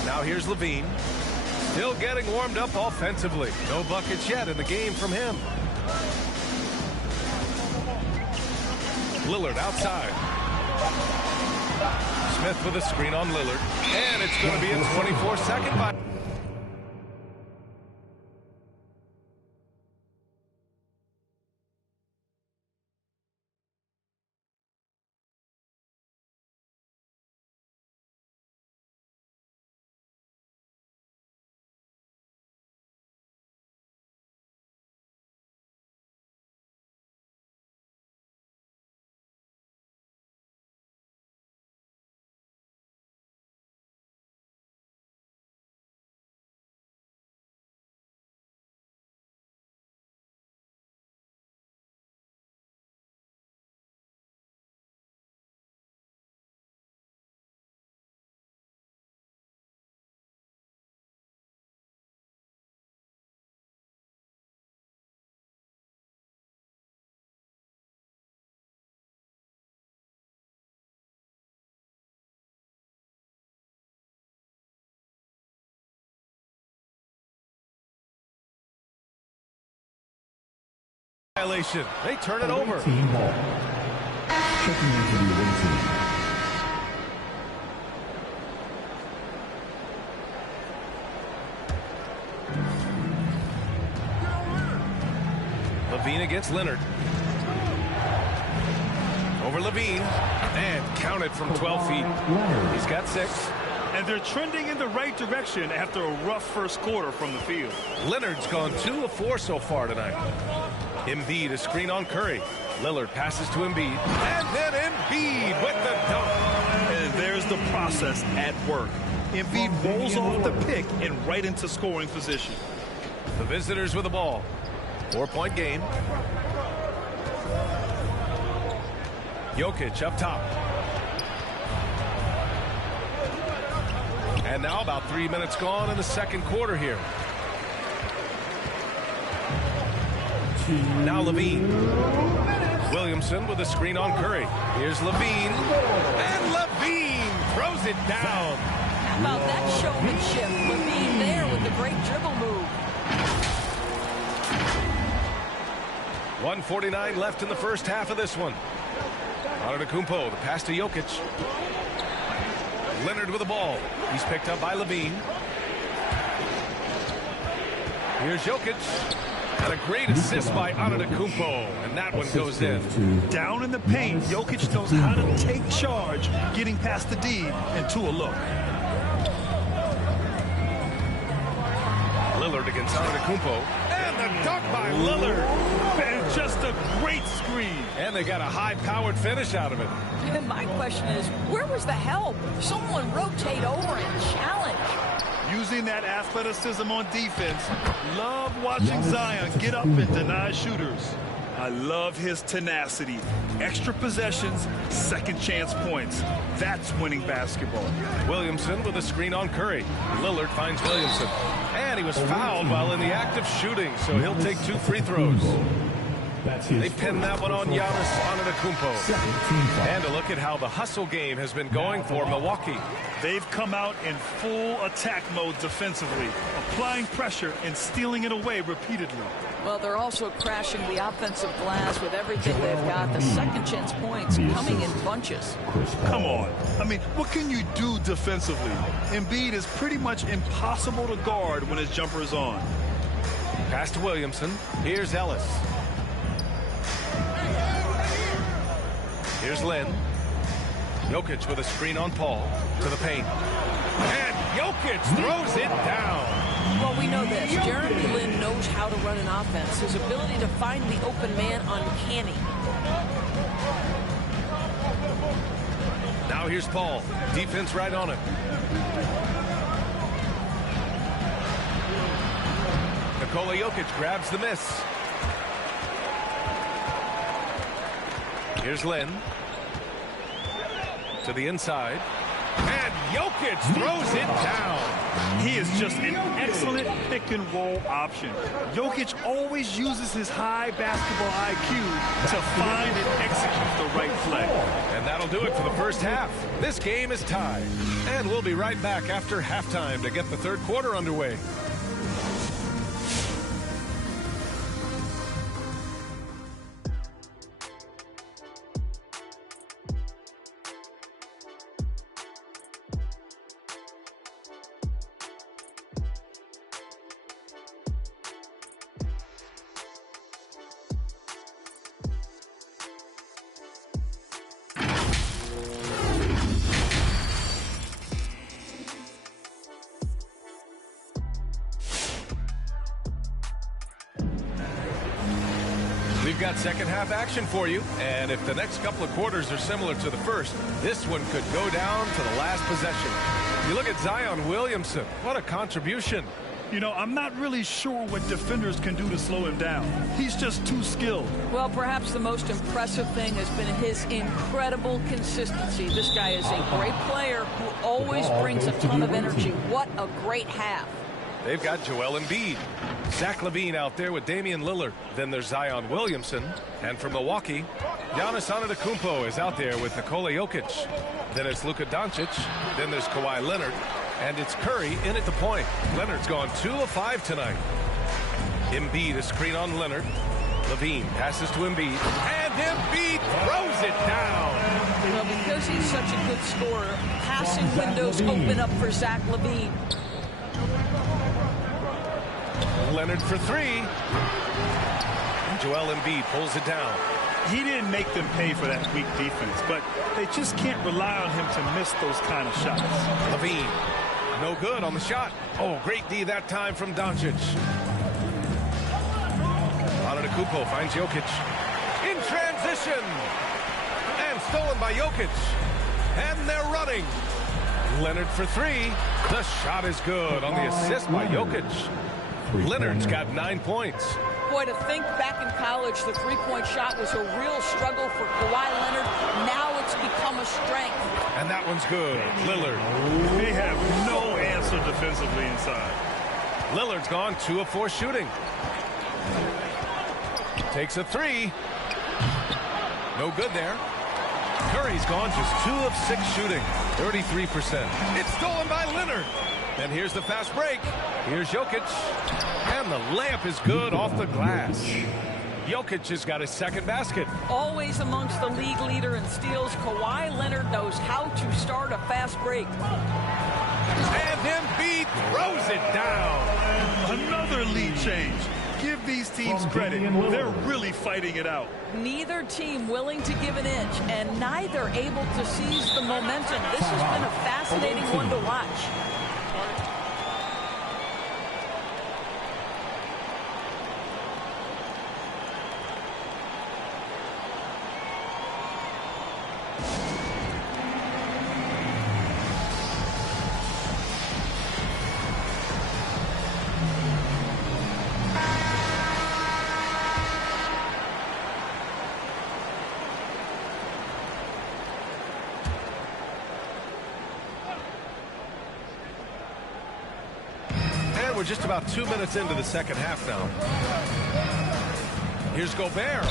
Now here's LaVine. Still getting warmed up offensively. No buckets yet in the game from him. Lillard outside. Smith with a screen on Lillard. And it's going to be a 24-second by. Violation. They turn it over. Team ball. Checking into the away team. LaVine against Leonard. Over LaVine. And counted from 12 feet. He's got 6. And they're trending in the right direction after a rough first quarter from the field. Leonard's gone 2 of 4 so far tonight. Embiid, a screen on Curry. Lillard passes to Embiid. And then Embiid with the dunk. And there's the process at work. Embiid rolls off the pick and right into scoring position. The visitors with the ball. 4-point game. Jokic up top. And now about 3 minutes gone in the second quarter here. Now LaVine. Williamson with a screen on Curry. Here's LaVine. And LaVine throws it down. How about that showmanship? LaVine there with the great dribble move. 1:49 left in the first half of this one. Antetokounmpo, the pass to Jokic. Leonard with the ball. He's picked up by Levine. Here's Jokic. And a great assist by Antetokounmpo. And that one goes in. Down in the paint, Jokic knows how to take charge, getting past the D and to a look. Lillard against Antetokounmpo. And the dunk by Lillard. And just a great screen. And they got a high-powered finish out of it. And my question is, where was the help? Someone rotate over and challenge. Using that athleticism on defense. Love watching Zion get up and deny shooters. I love his tenacity. Extra possessions, second chance points. That's winning basketball. Williamson with a screen on Curry. Lillard finds Williamson. And he was fouled while in the act of shooting, so he'll take 2 free throws. They pinned that one on Giannis Antetokounmpo. And a look at how the hustle game has been going for Milwaukee. They've come out in full attack mode defensively, applying pressure and stealing it away repeatedly. Well, they're also crashing the offensive glass with everything they've got. The second chance points coming in bunches. Come on. I mean, what can you do defensively? Embiid is pretty much impossible to guard when his jumper is on. Pass to Williamson. Here's Ellis. Here's Lynn. Jokic with a screen on Paul to the paint. And Jokic throws it down. Well, we know this. Jeremy Lin knows how to run an offense. His ability to find the open man uncanny. Now here's Paul. Defense right on him. Nikola Jokic grabs the miss. Here's Lynn. To the inside. And Jokic throws it down. He is just an excellent pick-and-roll option. Jokic always uses his high basketball IQ to find and execute the right play. And that'll do it for the first half. This game is tied. And we'll be right back after halftime to get the third quarter underway. We've got second half action for you, and if the next couple of quarters are similar to the first, this one could go down to the last possession. You look at Zion Williamson, what a contribution. You know, I'm not really sure what defenders can do to slow him down. He's just too skilled. Well, perhaps the most impressive thing has been his incredible consistency. This guy is a great player who always brings a ton of energy. What a great half. They've got Joel Embiid. Zach LaVine out there with Damian Lillard. Then there's Zion Williamson. And from Milwaukee, Giannis Antetokounmpo is out there with Nikola Jokic. Then it's Luka Doncic. Then there's Kawhi Leonard. And it's Curry in at the point. Leonard's gone 2 of 5 tonight. Embiid a screen on Leonard. LaVine passes to Embiid. And Embiid throws it down. Well, because he's such a good scorer, passing windows open up for Zach LaVine. Leonard for 3. Joel Embiid pulls it down. He didn't make them pay for that weak defense, but they just can't rely on him to miss those kind of shots. LaVine, no good on the shot. Oh, great D that time from Doncic. Antetokounmpo finds Jokic. In transition. And stolen by Jokic. And they're running. Leonard for 3. The shot is good on the assist by Jokic. Leonard's got 9 points. Boy, to think back in college, the three-point shot was a real struggle for Kawhi Leonard. Now it's become a strength. And that one's good. Lillard. They have no answer defensively inside. Lillard's gone 2 of 4 shooting. Takes a 3. No good there. Curry's gone just 2 of 6 shooting. 33%. It's stolen by Leonard. And here's the fast break. Here's Jokic. And the layup is good off the glass. Jokic has got his second basket. Always amongst the league leader in steals, Kawhi Leonard knows how to start a fast break. And Embiid throws it down. Another lead change. Give these teams credit. They're really fighting it out. Neither team willing to give an inch, and neither able to seize the momentum. This has been a fascinating one to watch. We're just about 2 minutes into the second half now. Here's Gobert.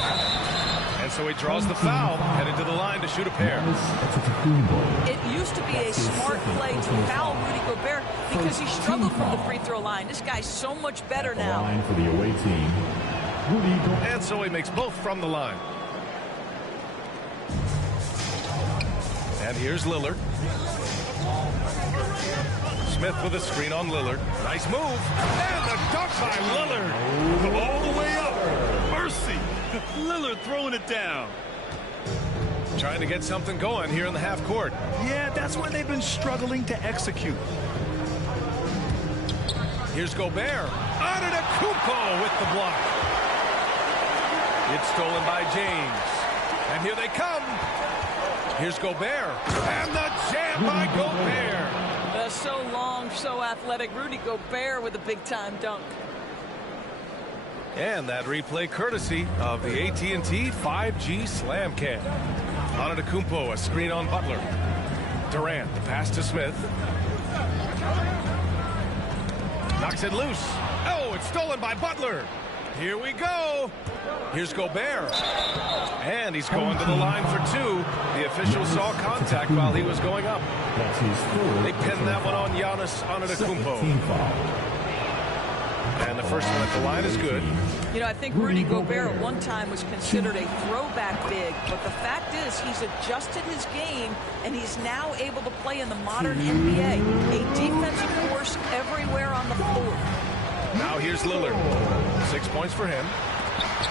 And so he draws the foul, headed to the line to shoot a pair. It used to be a smart play to foul Rudy Gobert because he struggled from the free throw line. This guy's so much better now. Line for the away team. And so he makes both from the line. And here's Lillard. Smith with a screen on Lillard. Nice move. And the dunk by Lillard. All the way up. Mercy. Lillard throwing it down. Trying to get something going here in the half court. Yeah, that's where they've been struggling to execute. Here's Gobert. Antetokounmpo with the block. It's stolen by James. And here they come. Here's Gobert. And the jam by Gobert. So long, so athletic. Rudy Gobert with a big-time dunk. And that replay courtesy of the AT&T 5G Slam Cam. Antetokounmpo, a screen on Butler. Durant, the pass to Smith. Knocks it loose. Oh, it's stolen by Butler. Here we go. Here's Gobert. And he's going to the line for two. The official saw contact while he was going up. That's his third. They pinned that one on Giannis Antetokounmpo. And the first one at the line is good. You know, I think Rudy Gobert at one time was considered a throwback big, but the fact is he's adjusted his game, and he's now able to play in the modern NBA. A defensive force everywhere on the floor. Now here's Lillard. 6 points for him.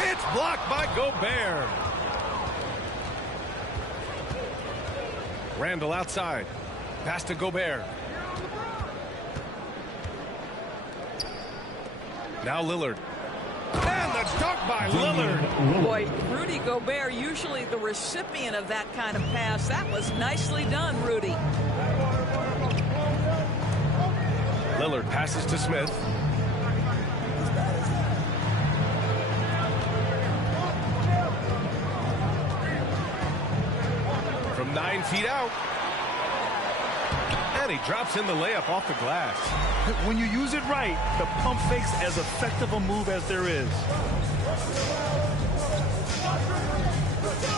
It's blocked by Gobert. Randall outside. Pass to Gobert. Now Lillard. And the dunk by Lillard. Boy, Rudy Gobert, usually the recipient of that kind of pass. That was nicely done, Rudy. Lillard passes to Smith. From 9 feet out. And he drops in the layup off the glass. When you use it right, the pump fake's as effective a move as there is.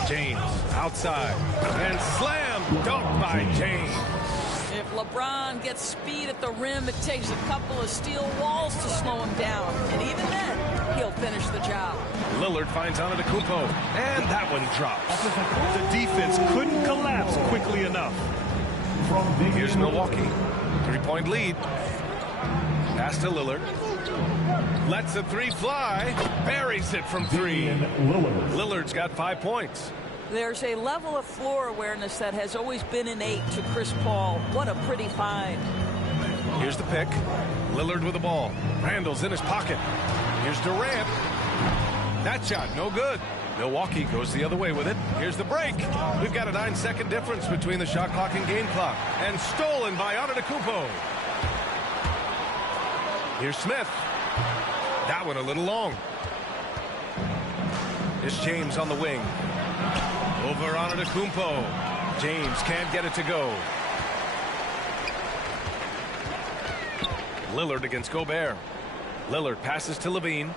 James outside. And slam dunk by James. If LeBron gets speed at the rim, it takes a couple of steel walls to slow him down. And even then, he'll finish the job. Lillard finds Antetokounmpo. And that one drops. The defense couldn't collapse quickly enough. Here's Milwaukee. 3-point lead. Pass to Lillard. Lets the three fly. Buries it from three. Lillard's got 5 points. There's a level of floor awareness that has always been innate to Chris Paul. What a pretty find. Here's the pick. Lillard with the ball. Randall's in his pocket. Here's Durant. That shot, no good. Milwaukee goes the other way with it. Here's the break. We've got a 9-second difference between the shot clock and game clock. And stolen by Antetokounmpo. Here's Smith. That one a little long. Here's James on the wing. Over Antetokounmpo. James can't get it to go. Lillard against Gobert. Lillard passes to Levine.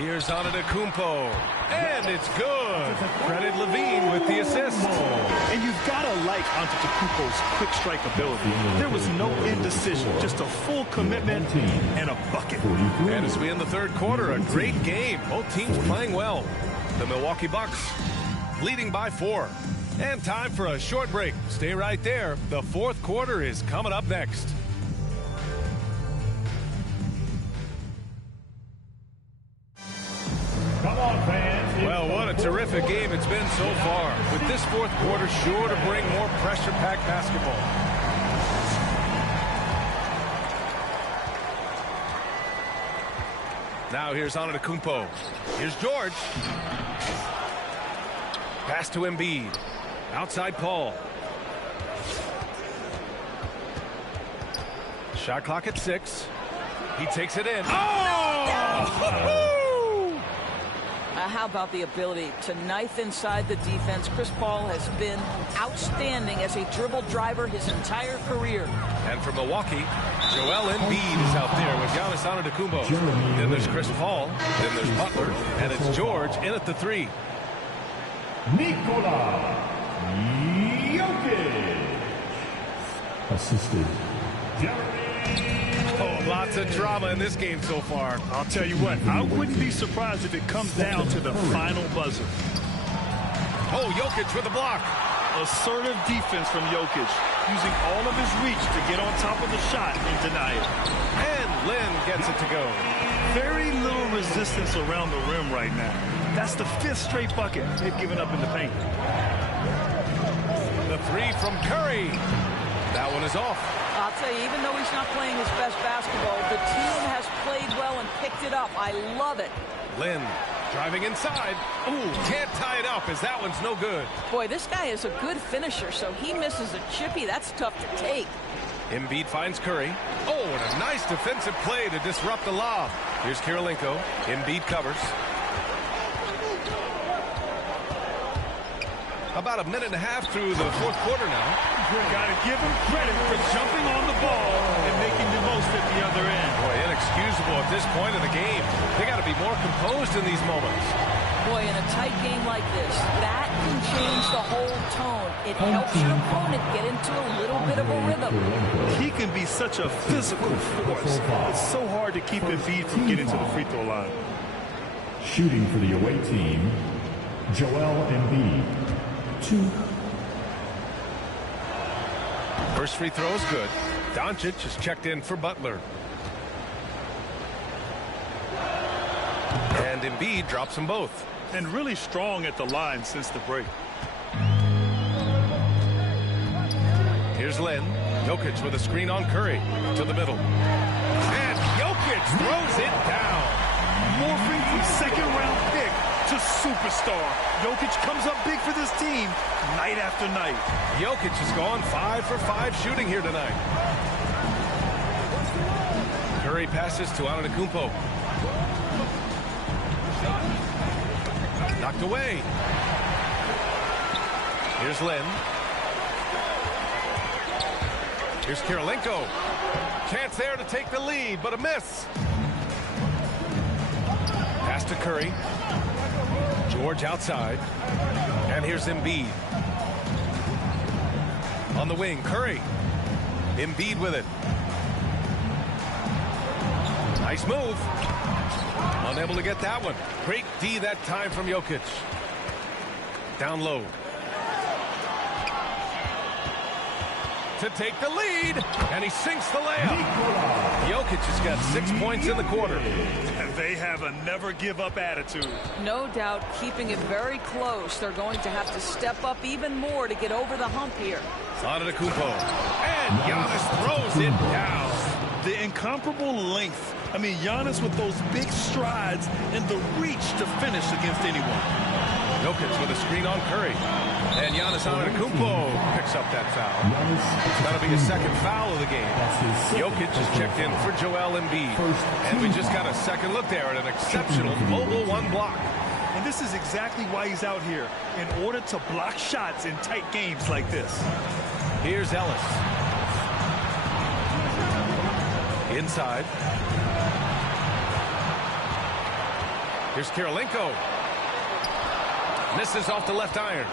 Here's Antetokounmpo, and it's good. Credit Levine with the assist. And you've got to like Antetokounmpo's quick strike ability. There was no indecision, just a full commitment and a bucket. And as we end the third quarter, a great game. Both teams playing well. The Milwaukee Bucks leading by 4. And time for a short break. Stay right there. The fourth quarter is coming up next. Come on, fans. Well, what a terrific game it's been so far. With this fourth quarter sure to bring more pressure-packed basketball. Now here's Antetokounmpo. Here's George. Pass to Embiid. Outside Paul. Shot clock at 6. He takes it in. Oh! How about the ability to knife inside the defense? Chris Paul has been outstanding as a dribble driver his entire career. And for Milwaukee, Joel Embiid is out there with Giannis Antetokounmpo. Then there's Chris Paul. Then there's Butler. And it's George in at the 3. Nikola Jokic. Assisted Jeremy. Oh, lots of drama in this game so far. I'll tell you what, I wouldn't be surprised if it comes down to the final buzzer. Oh, Jokic with a block. Assertive defense from Jokic, using all of his reach to get on top of the shot and deny it. And Lynn gets it to go. Very little resistance around the rim right now. That's the 5th straight bucket they've given up in the paint. The 3 from Curry. That one is off. I'll tell you, even though he's not playing his best basketball, the team has played well and picked it up. I love it. Lynn driving inside. Ooh, can't tie it up as that one's no good. Boy, this guy is a good finisher, so he misses a chippy. That's tough to take. Embiid finds Curry. Oh, and a nice defensive play to disrupt the lob. Here's Kirilenko. Embiid covers. About a minute and a half through the fourth quarter now. Got to give him credit for jumping on the ball and making the most at the other end. Boy, inexcusable at this point in the game. They got to be more composed in these moments. Boy, in a tight game like this, that can change the whole tone. It helps your opponent get into a little bit of a rhythm. He can be such a physical force. It's so hard to keep Embiid from getting to the free throw line. Shooting for the away team, Joel Embiid. 2. First free throw is good. Doncic is checked in for Butler. And Embiid drops them both. And really strong at the line since the break. Here's Lynn. Jokic with a screen on Curry to the middle. And Jokic throws it down. Morphing from second-round pick to superstar. Jokic comes up big for this team night after night. Jokic has gone 5 for 5 shooting here tonight. Curry passes to Antetokounmpo. Knocked away. Here's Lynn. Here's Kirilenko. Chance there to take the lead, but a miss. Pass to Curry. George outside. And here's Embiid. On the wing, Curry. Embiid with it. Nice move. Unable to get that one. Great D that time from Jokic. Down low. To take the lead, and he sinks the layup. Jokic has got 6 points in the quarter. And they have a never-give-up attitude. No doubt, keeping it very close. They're going to have to step up even more to get over the hump here. Antetokounmpo, and Giannis throws it down. The incomparable length. I mean, Giannis with those big strides and the reach to finish against anyone. Jokic with a screen on Curry. And Giannis Antetokounmpo picks up that foul. That'll be his second foul of the game. Jokic is checked in for Joel Embiid. And we just got a second look there at an exceptional mobile one block. And this is exactly why he's out here, in order to block shots in tight games like this. Here's Ellis. Inside. Here's Kirilenko. Misses off the left iron.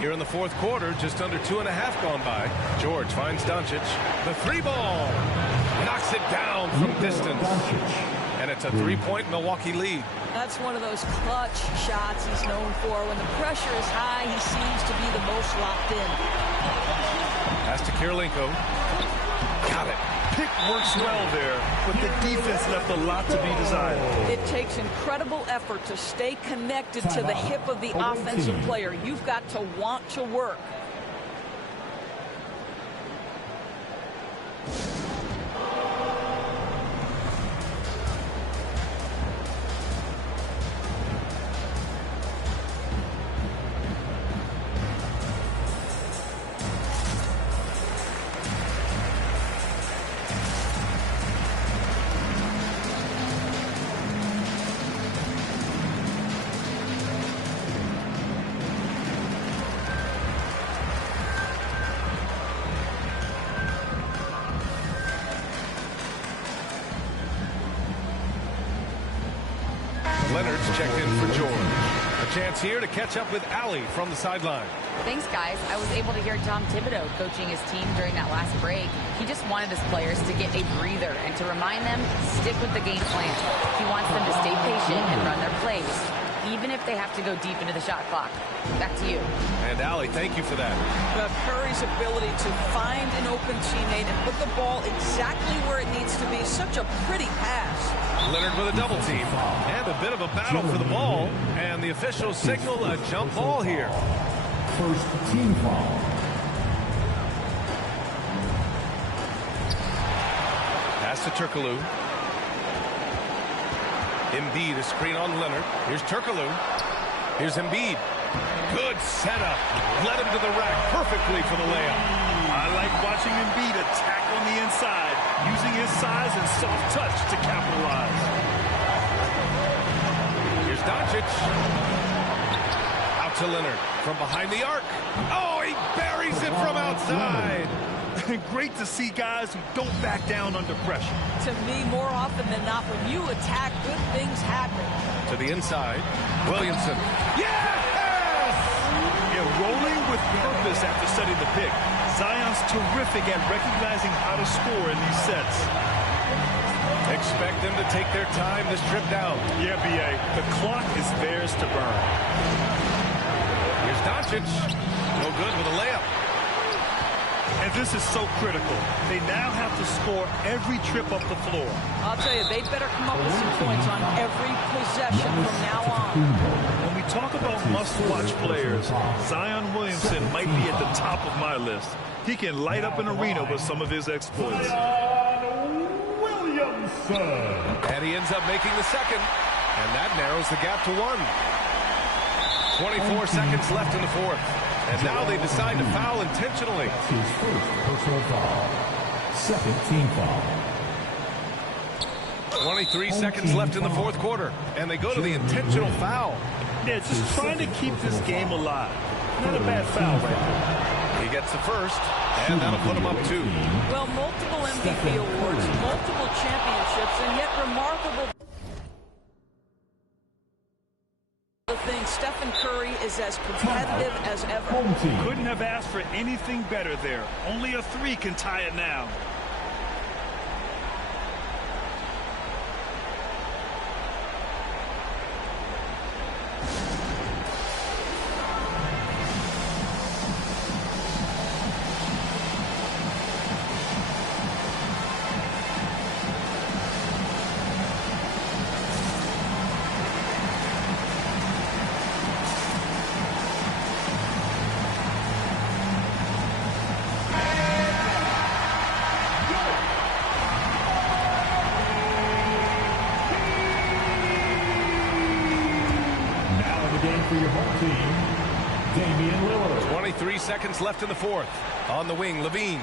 Here in the fourth quarter, just under 2.5 gone by. George finds Doncic. The three ball. Knocks it down from distance. And it's a three-point Milwaukee lead. That's one of those clutch shots he's known for. When the pressure is high, he seems to be the most locked in. Pass to Kirilenko. Got it. Pick works well there, but the defense left a lot to be desired. It takes incredible effort to stay connected to the hip of the offensive player. You've got to want to work. Leonard's checked in for George. A chance here to catch up with Allie from the sideline. Thanks, guys. I was able to hear Tom Thibodeau coaching his team during that last break. He just wanted his players to get a breather and to remind them, stick with the game plan. He wants them to stay patient and run their plays, even if they have to go deep into the shot clock. Back to you. And Allie, thank you for that. But Curry's ability to find an open teammate and put the ball exactly where it needs to be. Such a pretty pass. Leonard with a double team. And a bit of a battle for the ball. And the officials signal a jump ball here. First team foul. Pass to Turkoglu. Embiid, a screen on Leonard. Here's Turkoglu. Here's Embiid. Good setup. Led him to the rack perfectly for the layup. I like watching Embiid attack on the inside, using his size and soft touch to capitalize. Here's Doncic. Out to Leonard from behind the arc. Oh, he buries it from outside. Great to see guys who don't back down under pressure. To me, more often than not, when you attack, good things happen. To the inside. Williamson. Yes! Yeah, rolling with purpose after setting the pick. Zion's terrific at recognizing how to score in these sets. Expect them to take their time to strip down. Yeah, B.A., the clock is theirs to burn. Here's Doncic. No good with a layup. And this is so critical. They now have to score every trip up the floor. I'll tell you, they better come up with some points on every possession from now on. When we talk about must-watch players, Zion Williamson might be at the top of my list. He can light up an arena with some of his exploits. Williamson. And he ends up making the second. And that narrows the gap to 1. 24 seconds left in the fourth. And now they decide to foul intentionally. His first personal foul. Second team foul. 23 seconds left in the fourth quarter. And they go to the intentional foul. Yeah, just trying to keep this game alive. Not a bad foul right there. He gets the first, and that'll put him up 2. Well, multiple MVP awards, multiple championships, and yet remarkable thing. Stephen Curry is as competitive as ever. Couldn't have asked for anything better there. Only a 3 can tie it now. For your home team, Damian Lillard. 23 seconds left in the fourth. On the wing, Levine.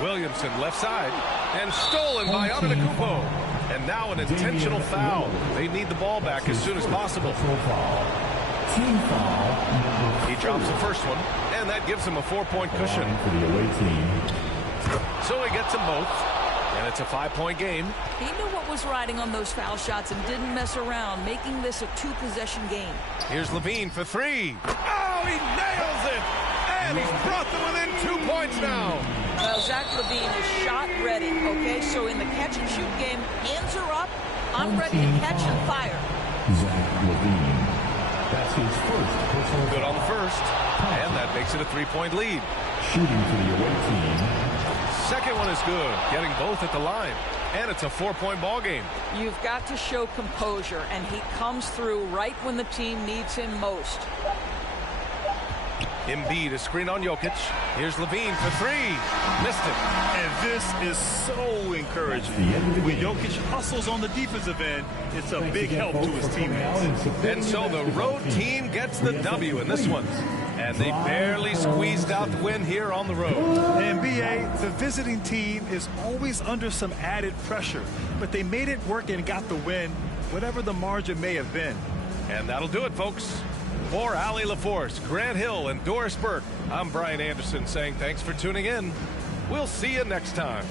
Williamson left side. And stolen by Antetokounmpo. And now an intentional foul. They need the ball back as soon as possible. Team foul. He drops the first one. And that gives him a 4-point cushion. For the away team. So he gets them both. And it's a 5-point game. He knew what was riding on those foul shots and didn't mess around, making this a 2-possession game. Here's Levine for 3. Oh, he nails it! And he's brought them within 2 points now. Well, Zach LaVine is shot ready, okay? So in the catch-and-shoot game, hands are up. I'm ready to catch and fire. Zach LaVine. That's his first personal Good foul. on the first. And that makes it a 3-point lead. Shooting for the away team. Second one is good, getting both at the line. And it's a 4-point ball game. You've got to show composure, and he comes through right when the team needs him most. Embiid is screen on Jokic. Here's Levine for 3. Missed it. And this is so encouraging. When Jokic hustles on the defensive end, it's a big help to his teammates. And so the road team gets the W in this one. And they barely squeezed out the win here on the road. NBA, the visiting team is always under some added pressure, but they made it work and got the win, whatever the margin may have been. And that'll do it, folks. For Allie LaForce, Grant Hill, and Doris Burke, I'm Brian Anderson saying thanks for tuning in. We'll see you next time.